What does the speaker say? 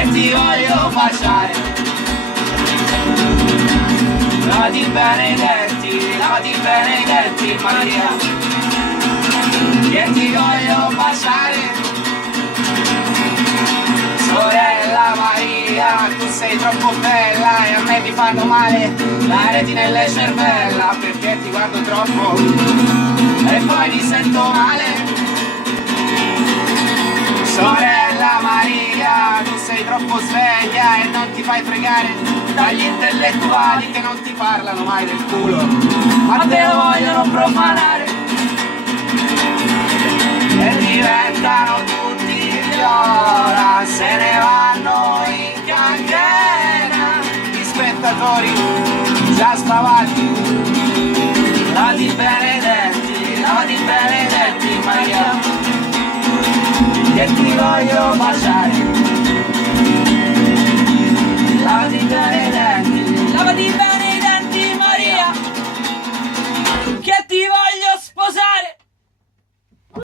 che ti voglio baciare. Lavati benedetti Maria, che ti voglio baciare. Sorella Maria, tu sei troppo bella e a me mi fanno male la retina e le cervella, perché ti guardo troppo e poi mi sento male. Sorella Maria, tu sei troppo sveglia e non ti fai fregare dagli intellettuali che non ti parlano mai del culo, ma te lo vogliono profanare. E diventano tutti viola, se ne vanno in canghena, gli spettatori già spavaldi. Lavati benedetti Maria, che ti voglio baciare. Lavati benedetti